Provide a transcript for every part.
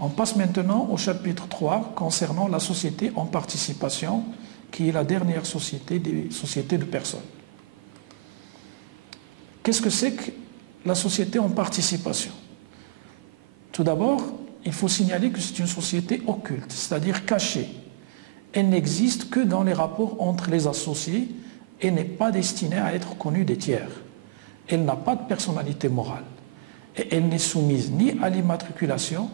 On passe maintenant au chapitre 3 concernant la société en participation, qui est la dernière société des sociétés de personnes. Qu'est-ce que c'est que la société en participation? Tout d'abord, il faut signaler que c'est une société occulte, c'est-à-dire cachée. Elle n'existe que dans les rapports entre les associés et n'est pas destinée à être connue des tiers. Elle n'a pas de personnalité morale et elle n'est soumise ni à l'immatriculation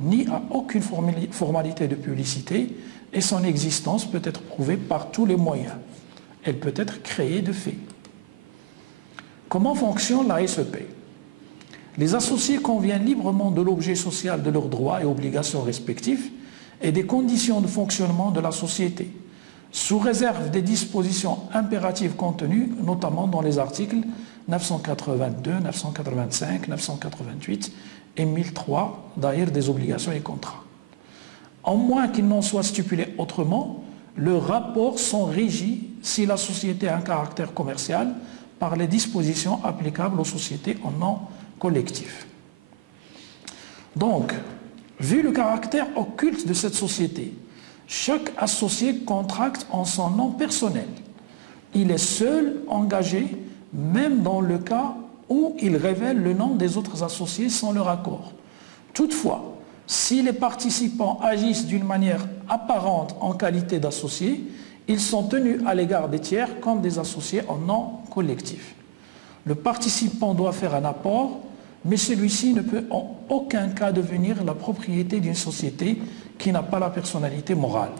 ni à aucune formalité de publicité et son existence peut être prouvée par tous les moyens. Elle peut être créée de fait. Comment fonctionne la SEP? Les associés conviennent librement de l'objet social de leurs droits et obligations respectifs et des conditions de fonctionnement de la société, sous réserve des dispositions impératives contenues, notamment dans les articles 982, 985, 988 et 1003, d'ailleurs des obligations et contrats. En moins qu'il n'en soit stipulé autrement, leurs rapports sont régis, si la société a un caractère commercial, par les dispositions applicables aux sociétés en nom collectif. Donc, vu le caractère occulte de cette société, chaque associé contracte en son nom personnel. Il est seul engagé, même dans le cas où il révèle le nom des autres associés sans leur accord. Toutefois, si les participants agissent d'une manière apparente en qualité d'associés, ils sont tenus à l'égard des tiers comme des associés en nom collectif. Le participant doit faire un apport, mais celui-ci ne peut en aucun cas devenir la propriété d'une société qui n'a pas la personnalité morale.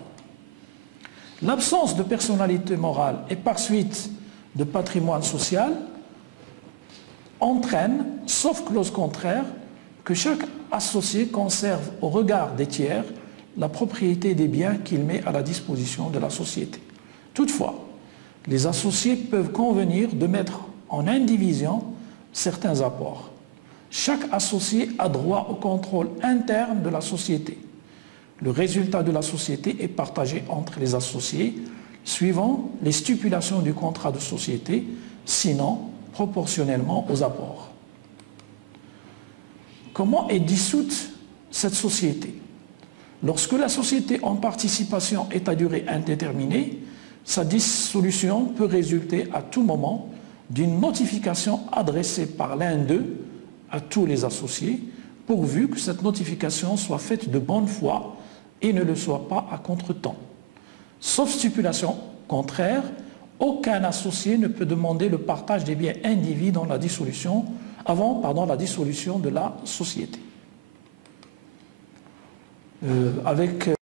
L'absence de personnalité morale et par suite de patrimoine social entraîne, sauf clause contraire, que chaque associé conserve au regard des tiers la propriété des biens qu'il met à la disposition de la société. Toutefois, les associés peuvent convenir de mettre en indivision certains apports. Chaque associé a droit au contrôle interne de la société. Le résultat de la société est partagé entre les associés suivant les stipulations du contrat de société, sinon proportionnellement aux apports. Comment est dissoute cette société? Lorsque la société en participation est à durée indéterminée, sa dissolution peut résulter à tout moment d'une notification adressée par l'un d'eux à tous les associés, pourvu que cette notification soit faite de bonne foi et ne le soit pas à contretemps. Sauf stipulation contraire, aucun associé ne peut demander le partage des biens indivis dans la dissolution, avant la dissolution de la société. Avec